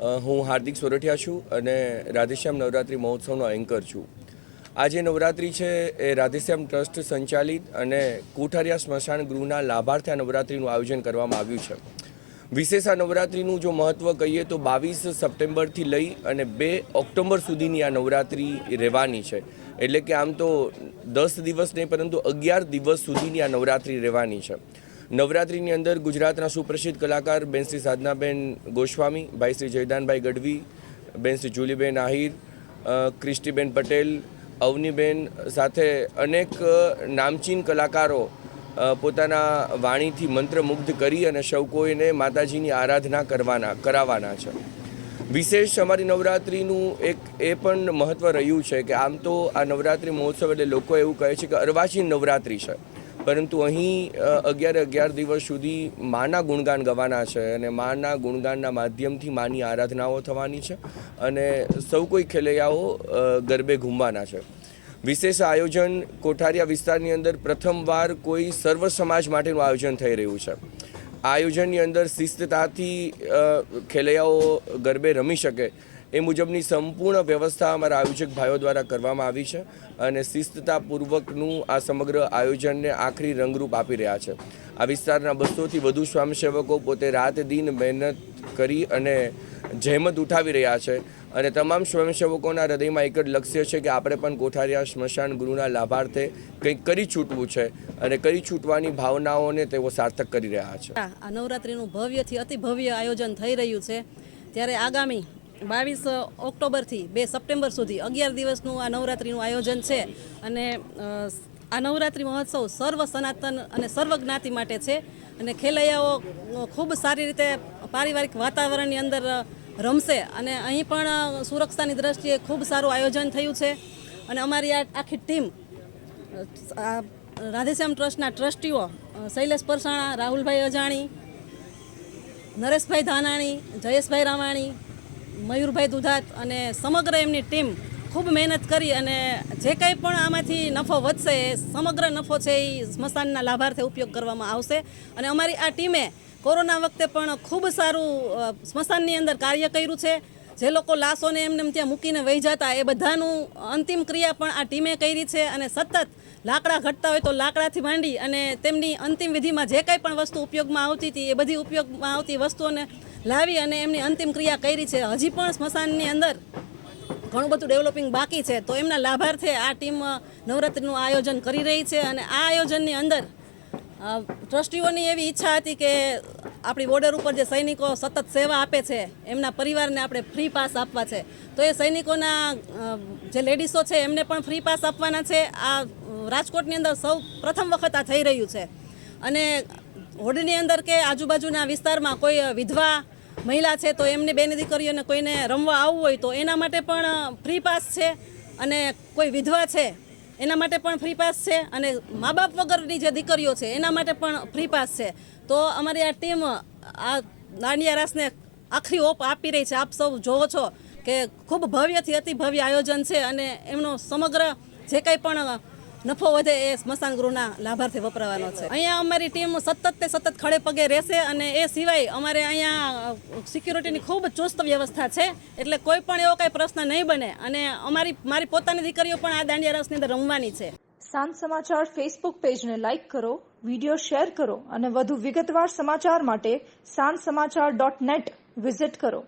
હું હાર્દિક સોરઠિયા છું અને રાધેશ્યામ નવરાત્રિ મહોત્સવનો એન્કર છું। આજે નવરાત્રિ છે એ રાધેશ્યામ ટ્રસ્ટ સંચાલિત અને કોઠારિયા સ્મશાન ગૃહના લાભાર્થે આ નવરાત્રિનું આયોજન કરવામાં આવ્યું છે। વિશેષ આ નવરાત્રિનું જો મહત્ત્વ કહીએ તો 22 સપ્ટેમ્બરથી લઈ અને 2 ઓક્ટોબર સુધીની આ નવરાત્રિ રહેવાની છે। એટલે કે આમ તો 10 દિવસ નહીં પરંતુ 11 દિવસ સુધીની આ નવરાત્રિ રહેવાની છે। નવરાત્રિની અંદર ગુજરાતના સુપ્રસિદ્ધ કલાકાર બેન શ્રી સાધનાબેન ગોસ્વામી, ભાઈ શ્રી જયદાનભાઈ ગઢવી, બેન શ્રી જુલીબેન આહિર, ક્રિસ્ટીબેન પટેલ, અવનીબેન સાથે અનેક નામચીન કલાકારો પોતાના વાણીથી મંત્રમુગ્ધ કરી અને સૌ કોઈને માતાજીની આરાધના કરાવવાના છે। વિશેષ અમારી નવરાત્રિનું એક એ પણ મહત્ત્વ રહ્યું છે કે આમ તો આ નવરાત્રિ મહોત્સવ એટલે લોકો એવું કહે છે કે અર્વાચીન નવરાત્રિ છે, પરંતુ અહીં 11 દિવસ સુધી માના ગુણગાન ગવાના છે અને માના ગુણગાનના માધ્યમથી માની આરાધનાઓ થવાની છે અને સૌ કોઈ ખેલૈયાઓ ગરબે ઘૂમવાના છે। વિશેષ આયોજન કોઠારિયા વિસ્તારની અંદર પ્રથમવાર કોઈ સર્વ સમાજ માટેનું આયોજન થઈ રહ્યું છે। આ આયોજનની અંદર શિસ્તતાથી ખેલૈયાઓ ગરબે રમી શકે એ મુજબની સંપૂર્ણ વ્યવસ્થા અમારા આયોજક ભાઈઓ દ્વારા કરવામાં આવી છે અને શિસ્તતાપૂર્વકનું આ સમગ્ર આયોજનને આખરી રંગરૂપ આપી રહ્યા છે। આ વિસ્તારના 200થી વધુ સ્વયંસેવકો પોતે રાત દિન મહેનત કરી અને જહેમત ઉઠાવી રહ્યા છે અને તમામ સ્વયંસેવકોના હૃદયમાં એક જ લક્ષ્ય છે કે આપણે પણ કોઠારિયા સ્મશાન ગૃહના લાભાર્થે કંઈક કરી છૂટવું છે અને કરી છૂટવાની ભાવનાઓને તેઓ સાર્થક કરી રહ્યા છે। આ નવરાત્રિનું ભવ્યથી અતિ ભવ્ય આયોજન થઈ રહ્યું છે, ત્યારે આગામી 22 ઓક્ટોબરથી 2 સપ્ટેમ્બર સુધી 11 દિવસનું આ નવરાત્રિનું આયોજન છે અને આ નવરાત્રિ મહોત્સવ સર્વ સનાતન અને સર્વ જ્ઞાતિ માટે છે અને ખેલૈયાઓ ખૂબ સારી રીતે પારિવારિક વાતાવરણની અંદર રમશે અને અહીં પણ સુરક્ષાની દ્રષ્ટિએ ખૂબ સારું આયોજન થયું છે અને અમારી આ આખી ટીમ રાધેશ્યામ ટ્રસ્ટના ટ્રસ્ટીઓ શૈલેષ પરસાણા, રાહુલભાઈ અજાણી, નરેશભાઈ ધાનાણી, જયેશભાઈ રામાણી, મયુરભાઈ દુધાત અને સમગ્ર એમની ટીમ ખૂબ મહેનત કરી અને જે કંઈ પણ આમાંથી નફો વધશે એ સમગ્ર નફો છે એ સ્મશાનના લાભાર્થે ઉપયોગ કરવામાં આવશે અને અમારી આ ટીમે કોરોના વખતે પણ ખૂબ સારું સ્મશાનની અંદર કાર્ય કર્યું છે। જે લોકો લાશોને એમને ત્યાં મૂકીને વહી જતા એ બધાનું અંતિમ ક્રિયા પણ આ ટીમે કરી છે અને સતત લાકડા ઘટતા હોય તો લાકડાથી માંડી અને તેમની અંતિમ વિધિમાં જે કંઈ પણ વસ્તુ ઉપયોગમાં આવતી હતી એ બધી ઉપયોગમાં આવતી વસ્તુઓને લાવી અને એમની અંતિમ ક્રિયા કરી છે। હજી પણ સ્મશાનની અંદર ઘણું બધું ડેવલપિંગ બાકી છે, તો એમના લાભાર્થે આ ટીમ નવરાત્રિનું આયોજન કરી રહી છે અને આ આયોજનની અંદર ટ્રસ્ટીઓની એવી ઈચ્છા હતી કે આપણી બોર્ડર ઉપર જે સૈનિકો સતત સેવા આપે છે એમના પરિવારને આપણે ફ્રી પાસ આપવા છે, તો એ સૈનિકોના જે લેડીસો છે એમને પણ ફ્રી પાસ આપવાના છે। આ રાજકોટની અંદર સૌ પ્રથમ વખત આ થઈ રહ્યું છે અને હોડની અંદર કે આજુબાજુના વિસ્તારમાં કોઈ વિધવા મહિલા છે તો એમની બેન દીકરીઓને કોઈને રમવા આવવું હોય તો એના માટે પણ ફ્રી પાસ છે અને કોઈ વિધવા છે એના માટે પણ ફ્રી પાસ છે અને મા બાપ વગરની જે દીકરીઓ છે એના માટે પણ ફ્રી પાસ છે। તો અમારી આ ટીમ આ દાંડિયા રાસને આખરી ઓપ આપી રહી છે। આપ સૌ જોવો છો કે ખૂબ ભવ્યથી અતિ ભવ્ય આયોજન છે અને એમનો સમગ્ર જે કંઈ પણ નફો વધે એ સ્મશાન ગૃહના લાભાર્થે વપરાવાનો છે। અહીંયા અમારી ટીમ સતત ખડે પગે રહેશે અને એ સિવાય અમારે અહીંયા સિક્યુરિટીની ખૂબ ચુસ્ત વ્યવસ્થા છે, એટલે કોઈ પણ એવો કંઈ પ્રશ્ન નહીં બને અને મારી પોતાની દીકરીઓ પણ આ દાંડિયા રાસની અંદર રમવાની છે। સાંજ સમાચાર ફેસબુક પેજને લાઇક કરો, વિડીયો શેર કરો અને વધુ વિગતવાર સમાચાર માટે sanssamachar.net વિઝિટ કરો।